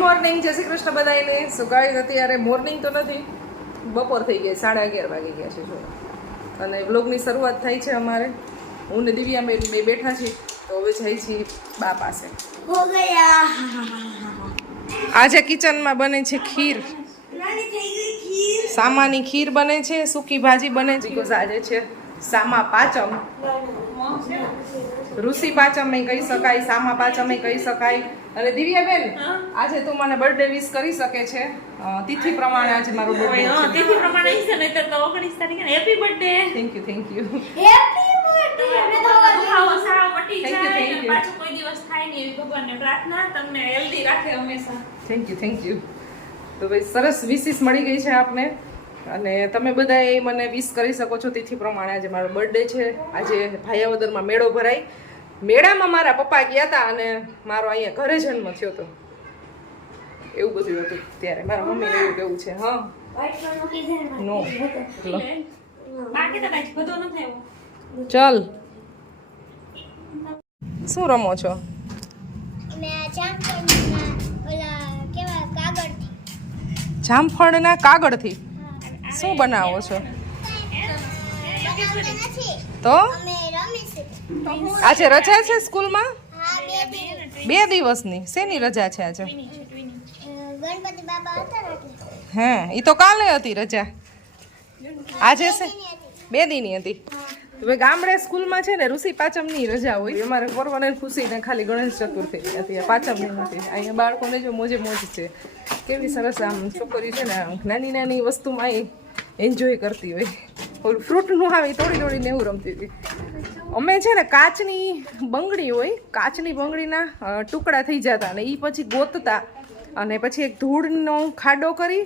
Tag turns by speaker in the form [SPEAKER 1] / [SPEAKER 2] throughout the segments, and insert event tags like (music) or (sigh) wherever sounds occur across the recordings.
[SPEAKER 1] Morning જય શ્રી કૃષ્ણ બધાને સુકાઈ અત્યારે મોર્નિંગ તો નથી. બપોર થઈ ગયા સાડા અગિયાર વાગી ગયા છે જો. અને વ્લોગની શરૂઆત થઈ છે અમારે. હું ને દિવ્યા મેં બે બેઠા છીએ તો હવે જઈ છીએ બા પાસે. આજે કિચનમાં બને છે ખીર. સામાની ખીર બને છે સૂકી ભાજી બને છે. આજે છે સામા પાચમ. ઋષિ પાચમ કહી શકાય સામા પાચમ કહી શકાય. અને દિવ્યાબેન આજે તું મને બર્થડે વિશ કરી શકે છે. તિથિ પ્રમાણે આજે મારો બર્થડે છે.
[SPEAKER 2] તેથી પ્રમાણે છે ને તો ઓગણીસ તારીખે happy birthday
[SPEAKER 1] thank you thank you
[SPEAKER 3] happy birthday મે તો
[SPEAKER 2] દુખાવો સાવ મટી જાય અને
[SPEAKER 1] you.
[SPEAKER 2] કોઈ દિવસ થાય નહીં એવી ભગવાનને પ્રાર્થના. તમને હેલ્ધી રાખે હંમેશા.
[SPEAKER 1] થેન્ક યુ થેન્ક યુ તો ભાઈ સરસ વિશિસ મળી ગઈ છે આપને. અને તમે બધા એ મને વિશ કરી શકો છો તિથિ પ્રમાણે. આજે મારો બર્થડે છે. આજે ભાયાવદરમાં મેળો ભરાય. મેળામાં મારા પપ્પા ગયા હતા અને મારો અહીંયા ઘરે જન્મ થયો હતો એવું બધું હતું ત્યારે. મારા મમ્મી એવું કેવું છે, હા.
[SPEAKER 3] ને.
[SPEAKER 1] ચલ. શું રમો છો?
[SPEAKER 3] જામફળના કાગળથી.
[SPEAKER 1] શું બનાવો છો? તો? આજે રજા છે સ્કૂલમાં?
[SPEAKER 3] બે
[SPEAKER 1] દિવસની. શેની રજા છે આજે?
[SPEAKER 3] હતા
[SPEAKER 1] હે એ તો કાલે હતી રજા. આજે છે? બે દીની હતી. હવે ગામડે સ્કૂલમાં છે ને ઋષિ પાંચમની રજા હોય. અમારે પરવાને ખુશી ને ખાલી ગણેશ ચતુર્થી હતી. પાંચમની નથી અહીંયા બાળકોને જો મોજે મોજ છે. કેવી સરસ આમ છોકરી છે ને નાની નાની વસ્તુમાં એ એન્જોય કરતી હોય. ઓલું ફ્રૂટનું આવે તોડી તોડીને એવું રમતી હતી અમે છે ને કાચની બંગડી હોય કાચની બંગડીના ટુકડા થઈ જતા અને એ પછી ગોતતા અને પછી એક ધૂળનો ખાડો કરી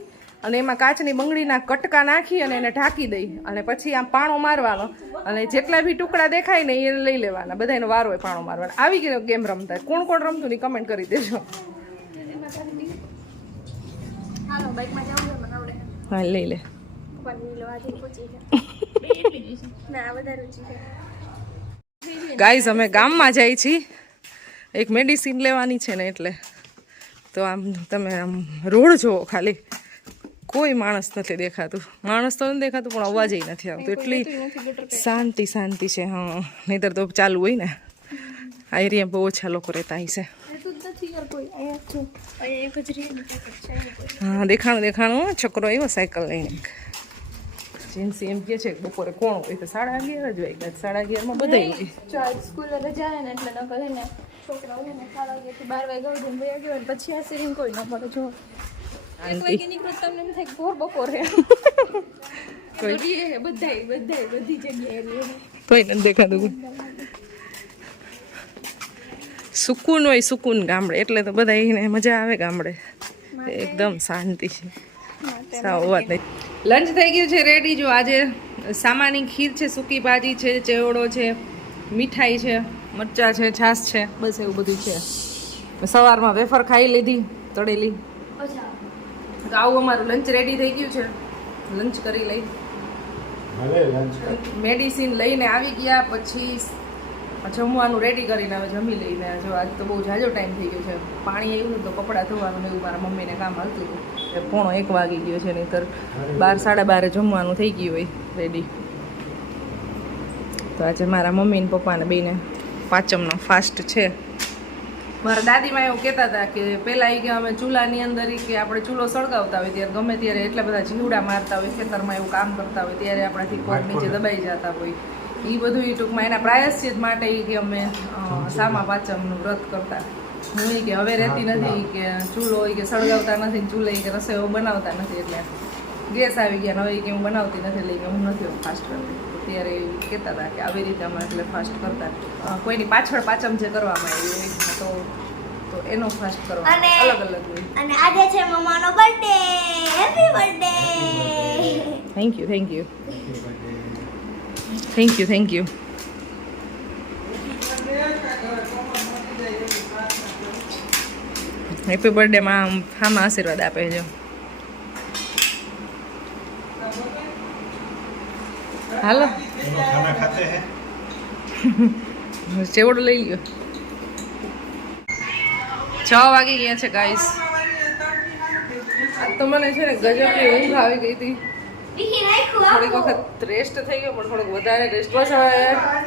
[SPEAKER 1] અને એમાં કાચની બંગડીના કટકા નાખી અને એને ઢાંકી દઈ અને પછી આમ પાણો મારવાનો. અને જેટલા બી ટુકડા દેખાય ને એ લઈ લેવાના. બધાનો વારો હોય પાણો મારવાનો. આવી ગેમ રમતા. કોણ કોણ રમતું ને કમેન્ટ કરી દેજો. હા લઈ લે. ગાઈઝ અમે ગામમાં જાય છીએ એક મેડિસિન લેવાની છે ને એટલે. તો આમ તમે આમ રોડ જુઓ ખાલી. કોઈ માણસ નથી દેખાતું. માણસ તો નથી દેખાતું પણ અવાજ નથી આવતો. એટલી શાંતિ શાંતિ છે હા. નહીતર તો ચાલુ હોય ને. આ એરિયા બહુ ઓછા લોકો રહેતા હશે હા દેખાણું દેખાણું છોકરો આવ્યો સાયકલ લઈને. જેન્સી એમ કે છે બપોરે કોણ હોય તો સાડા અગિયાર જ હોય સાડા અગિયારમાં બધા હોય.
[SPEAKER 4] સ્કૂલે રજા ને એટલે નકલ કરે ને. છોકરા હોય ને સાડા અગિયારથી બાર વાગ્યા સુધી વયા ગયો પછી આ સિરિંગ કોઈ ન પડે જો. એક વાગે નીકળો તમને એમ થાય કે બપોરે. (laughs) બધાય બધાય બધાય બધી જગ્યાએ
[SPEAKER 1] તોય નથી દેખાતું. સુકૂન હોય સુકૂન ગામડે એટલે તો બધા એને મજા આવે ગામડે. એકદમ શાંતિ. છે સાવ વાત નહીં. લંચ થઈ ગયું છે રેડી જો આજે સામાની ખીર છે સૂકી ભાજી છે ચેવડો છે મીઠાઈ છે મરચા છે છાશ છે બસ એવું બધું છે. સવારમાં વેફર ખાઈ લીધી તળેલી. તો આવું અમારું લંચ રેડી થઈ ગયું છે. લંચ કરી લઈ. મેડિસિન લઈને આવી ગયા પછી જમવાનું રેડી કરીને હવે જમી લઈને. જો આજ તો બહુ જાજો ટાઈમ થઈ ગયો છે. પાણી આવ્યું તો કપડાં ધોવાનું એવું મારા મમ્મીને કામ હાલતું હતું. પોણો એક વાગી ગયો છે નહીતર બાર સાડા બારે જમવાનું થઈ ગયું હોય રેડી તો આજે મારા મમ્મી ને પપ્પાને બેને પાંચમનો ફાસ્ટ છે. મારા દાદીમાં એવું કહેતા હતા કે પહેલાં એ કે અમે ચૂલાની અંદર એ કે આપણે ચૂલો સળગાવતા હોય ત્યારે ગમે ત્યારે એટલા બધા જીવડા મારતા હોય ખેતરમાં એવું કામ કરતા હોય ત્યારે આપણાથી કોટ નીચે દબાઈ જતા હોય. એ બધું એ ટૂંકમાં એના પ્રાયશ્ચિત માટે એ કે અમે સામા પાચમનું વ્રત કરતા. હું કે હવે રહેતી નથી કે ચૂલો હોય કે સળગાવતા નથી ચૂલે કે રસોઈઓ બનાવતા નથી એટલે ગેસ આવી ગયા હવે કે હું બનાવતી નથી એટલે કે હું નથી ફાસ્ટ કરતી. ત્યારે એવું કહેતા હતા કે આવી રીતે અમે એટલે ફાસ્ટ કરતા. કોઈની પાછળ પાચમ જે કરવામાં આવ્યું તો તો એનો ફાસ્ટ
[SPEAKER 3] કરો
[SPEAKER 1] અલગ અલગ હોય.
[SPEAKER 3] અને આજે છે મમ્માનો birthday happy birthday
[SPEAKER 1] thank you thank you thank you thank you happy birthday માં. હામાં આશીર્વાદ આપે છે. હાલો. ચેવડો લઈ ગયો છ વાગી ગયા છે ગાઈસ તો મને છે ને ગજબની ઊંઘ આવી ગઈ હતી. થોડીક વખત રેસ્ટ થઈ ગયો પણ થોડુંક વધારે રેસ્ટ બસ હવે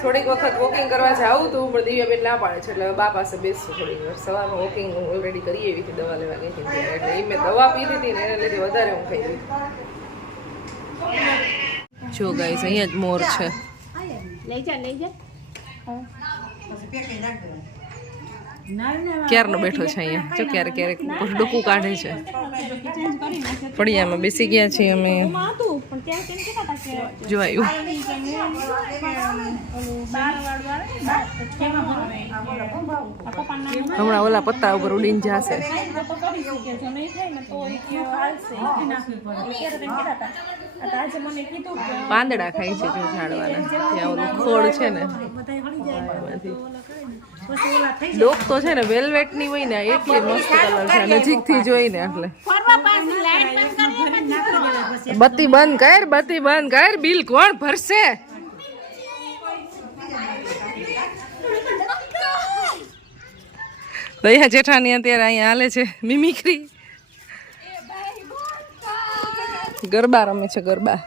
[SPEAKER 1] થોડીક વખત વોકિંગ કરવા જાવું હતું પણ દિવ્યાબેન ના પાડે છે એટલે બા પાસે બેસું થોડી વાર. સવારમાં વોકિંગ હું ઓલરેડી કરી એવી હતી દવા લેવા ગઈ હતી એટલે એ મેં દવા પી લીધી ને એને લીધે વધારે હું ખાઈ ગઈ જો ગાઈસ અહીંયા જ મોર છે.
[SPEAKER 4] લઈ જા લઈ જા.
[SPEAKER 1] ક્યારનો બેઠો છે અહીંયા? જો ક્યારેક ક્યારેક ડૂકું કાઢે છે. ફળિયામાં બેસી ગયા છીએ અમે.
[SPEAKER 4] હતું પણ ત્યાં કેમ કહેતા હતા કે
[SPEAKER 1] જો આવ્યું હમણાં ઓલા પત્તા ઉપર ઉડીને જશે. પાંદડા ખાય છે જો ઝાડવાના. ત્યાં ઓલું ખોળ છે ને. ડોક તો છે ને વેલ્વેટની હોય ને એટલી મસ્ત કલર છે નજીકથી જોઈને એટલે. બત્તી બંધ કર બત્તી બંધ કર બિલ કોણ ભરશે? દયા જેઠાની અત્યારે અહીંયા હાલે છે મિમિક્રી ગરબા રમે છે ગરબા.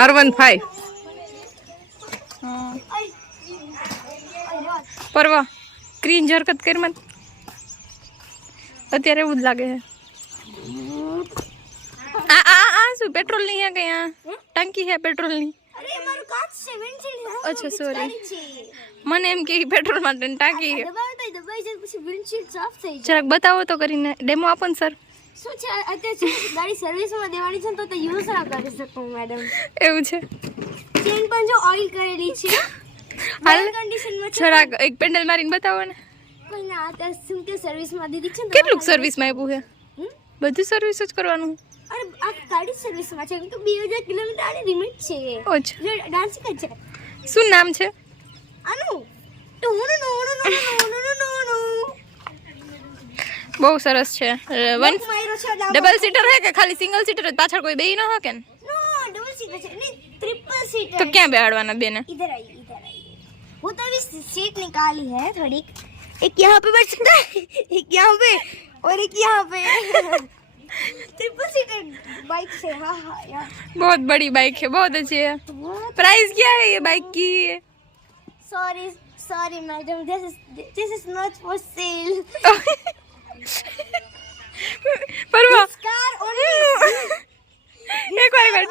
[SPEAKER 1] આર વન ફાઈવ
[SPEAKER 4] પરવા. ક્રીન હરકત કર મત અત્યારે એવું જ લાગે છે. આ આ આ શું પેટ્રોલ નહીં હે કઈ આ? ટાંકી હે પેટ્રોલની?
[SPEAKER 3] અરે મારું કાચ છે વિન્ડશીલ્ડ
[SPEAKER 4] અચ્છા, sorry.
[SPEAKER 3] છે.
[SPEAKER 4] મને એમ કે પેટ્રોલ માટે ટાંકી હે.
[SPEAKER 3] દબાવે તો દબાઈ જાય પછી વિન્ડશીલ્ડ સાફ થઈ જાય.
[SPEAKER 4] જરાક બતાવો તો કરીને. ડેમો આપો ને સર.
[SPEAKER 3] શું છે? અત્યારે છે ને ગાડી સર્વિસમાં દેવાની છે ને તો તે યુઝ ના કરી શકું મેડમ
[SPEAKER 4] એવું છે.
[SPEAKER 3] ચેન પણ જો ઓઇલ કરેલી છે.
[SPEAKER 4] હાલ. છોરા એક પેન્ડલ મારીને બતાવો ને.
[SPEAKER 3] કોઈને આ શું કે સર્વિસમાં દીધી છે
[SPEAKER 4] કેટલું સર્વિસમાં આપ્યું છે? બધું સર્વિસ જ કરવાનું.
[SPEAKER 3] અરે આ ગાડી સર્વિસમાં છે. તો 2000 કિલોમીટર આની લિમિટ છે.
[SPEAKER 4] ઓછો
[SPEAKER 3] ડાન્સ કે છે.
[SPEAKER 4] શું નામ છે?
[SPEAKER 3] આનું તો હું નો નો નો નો નો નો
[SPEAKER 4] બહુ સરસ છે વન ડબલ સીટર હે કે ખાલી સિંગલ સીટર જ? પાછળ કોઈ બેહી ન હકે ને?
[SPEAKER 3] નો ડબલ સીટર છે. ને ટ્રિપલ સીટર
[SPEAKER 4] તો ક્યાં બેહાડવાના બેને?
[SPEAKER 3] ઇધર આવી ઇધર આવી वो तो अभी सीट निकाली है थोड़ी। एक यहाँ पे बैठ सकता है? एक यहाँ पे और एक यहाँ पे। ट्रिपल सीटर बाइक से हाँ हाँ
[SPEAKER 4] बहुत बड़ी बाइक है बहुत अच्छी है। प्राइस क्या है ये बाइक की?
[SPEAKER 3] Sorry sorry madam this is this is not for sale
[SPEAKER 4] परवा
[SPEAKER 3] कार ओनली
[SPEAKER 4] एक बार एक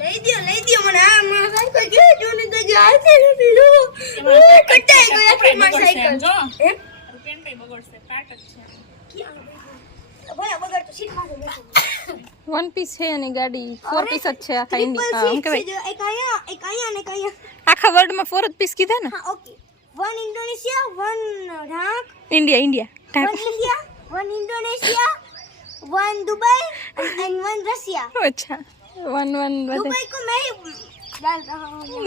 [SPEAKER 3] લઈ દ્યો લઈ દ્યો મને. આ મારો સાયકલ કે જોને તો ગયા છે પીલો. કટાઈ ગયો આખી મારો સાયકલ.
[SPEAKER 2] જો.
[SPEAKER 3] એમ?
[SPEAKER 2] પેન કઈ બગડશે કાટ જ છે.
[SPEAKER 3] ભલે બગડ તો સીટમાં બેસો
[SPEAKER 4] વન પીસ છે એની ગાડી. ફોર પીસ જ છે આખા
[SPEAKER 3] ટ્રિપલ
[SPEAKER 4] ઇન્ડિયા
[SPEAKER 3] સીટ છે
[SPEAKER 4] કહેવાય.
[SPEAKER 3] જો એક અહીંયા એક અહીંયા અને એક અહીંયા.
[SPEAKER 4] આખા વર્લ્ડમાં ફોર જ પીસ કીધા ને?
[SPEAKER 3] હા okay one Indonesia one Dhaka
[SPEAKER 4] India India
[SPEAKER 3] one India one Indonesia one Dubai and one Russia
[SPEAKER 4] अच्छा वन वन
[SPEAKER 3] दुबई को मैं डाल रहा हूँ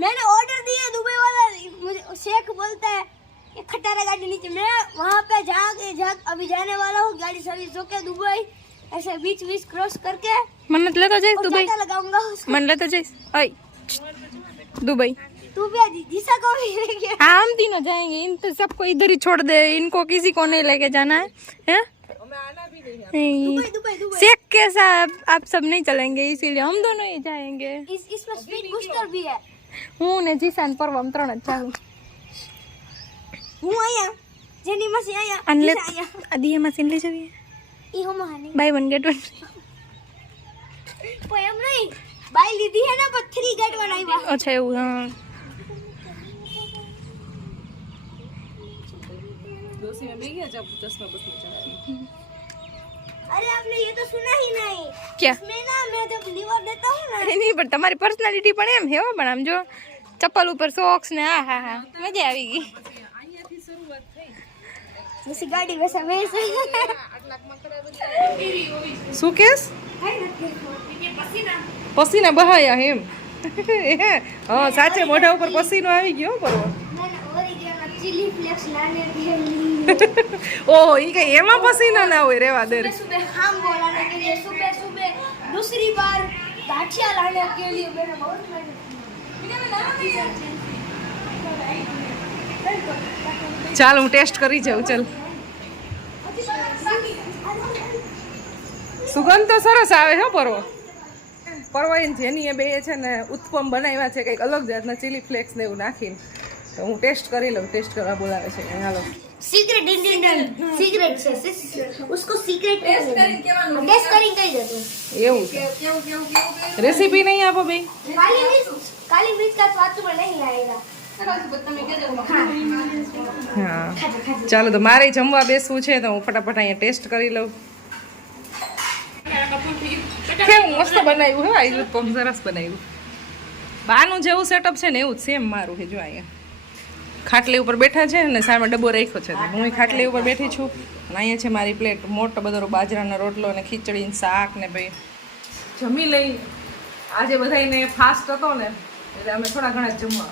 [SPEAKER 3] मैंने ऑर्डर दिया दुबई वाला मुझे शेख बोलता है ये खटारा गाड़ी नीचे मैं वहाँ पे जाके जा अभी जाने वाला हूँ गाड़ी सर्विस के दुबई ऐसे बीच बीच क्रॉस करके
[SPEAKER 4] मन लेता
[SPEAKER 3] जाए
[SPEAKER 4] दुबई
[SPEAKER 3] लगाऊँगा
[SPEAKER 4] मन लेता तो जाए आई। दुबई
[SPEAKER 3] तू भी आजी जिसा को भी लेके
[SPEAKER 4] हम तीनों जाएँगे इन तो सबको इधर ही छोड़ दे इनको किसी को नहीं लेके जाना है, है? नहीं शेख के साथ आप सब नहीं चलेंगे इसीलिए हम दोनों ही जाएँगे
[SPEAKER 3] इस इसमें स्पीड बूस्टर भी है
[SPEAKER 4] હું ને જીસાન પરવામ ત્રણ જ જાઉં
[SPEAKER 3] હું અહીંયા જેની મસી અહીંયા
[SPEAKER 4] અને આદિએ મસીન લઈ જવી
[SPEAKER 3] ઈ હો મહાની
[SPEAKER 4] બાય વન ગેટ વન
[SPEAKER 3] પણ એમ નહીં બાય લીધી હે ને પર થ્રી ગેટ વન આવ્યા
[SPEAKER 4] અચ્છા એવું હા
[SPEAKER 1] દોસી મેં બે ગયા જબ ચશ્મા બસ ચલાવી
[SPEAKER 3] अरे आपने ये तो सुना ही नहीं।
[SPEAKER 4] क्या?
[SPEAKER 3] मैं ना मैं जब देता
[SPEAKER 4] अरे नहीं पर तुम्हारी हम है मैडम
[SPEAKER 3] जो चप्पल ऊपर सॉक्स
[SPEAKER 1] ने आ हा हा मज़ा आएगी पसीना बहाया हिम हाँ साचे मोढ़ा ऊपर पसीनो
[SPEAKER 3] आ गयो चिली (laughs) फ्लेक्स लाने के लिए
[SPEAKER 1] ઓહો ઈ કઈ એમાં પસીનો ના હોય રેવા દે રે.
[SPEAKER 3] सुबह हम बोलाने के लिए सुबह सुबह दूसरी बार गाठिया लाने के लिए मैंने बहुत
[SPEAKER 1] ચાલ હું ટેસ્ટ કરી જાઉં ચાલ સુગંધ તો સરસ આવે હો પરવો પરવો એને જેની એ બે છે ને ઉત્પમ બનાવ્યા છે કંઈક અલગ જાતના ચીલી ફ્લેક્સ ને એવું નાખીને તો હું ટેસ્ટ કરી લઉં ટેસ્ટ કરવા બોલાવે છે અહીંયા હાલો
[SPEAKER 3] सीक्रेट इंडियन सीक्रेट से उसको सीक्रेट टेस्ट करेंगे टेस्ट करेंगे कही देते
[SPEAKER 1] એવું છે રેસીપી નહીં આપો બે
[SPEAKER 3] काली मिर्च काली मिर्च का स्वाद तुम्हें नहीं आएगा
[SPEAKER 1] હા ચાલો તો મારે જમવા બેસવું છે તો હું ફટાફટ અહીંયા ટેસ્ટ કરી લઉં કેવું મસ્ત બનાવ્યું હે આયુર્વેદ પંપ સરસ બનાવ્યું બાનું જેવું સેટઅપ છે ને એવું જ સેમ મારું છે જો અહીંયા ખાટલી ઉપર બેઠા છે ને સામે ડબ્બો રાખ્યો છે. હું ખાટલી ઉપર બેઠી છું અને અહીંયા છે મારી પ્લેટ. મોટો બધો બાજરાનો રોટલો ને ખીચડી શાક ને ભાઈ જમી લઈ. આજે બધાને ફાસ્ટ હતો ને, એટલે અમે થોડા ઘણા જમવા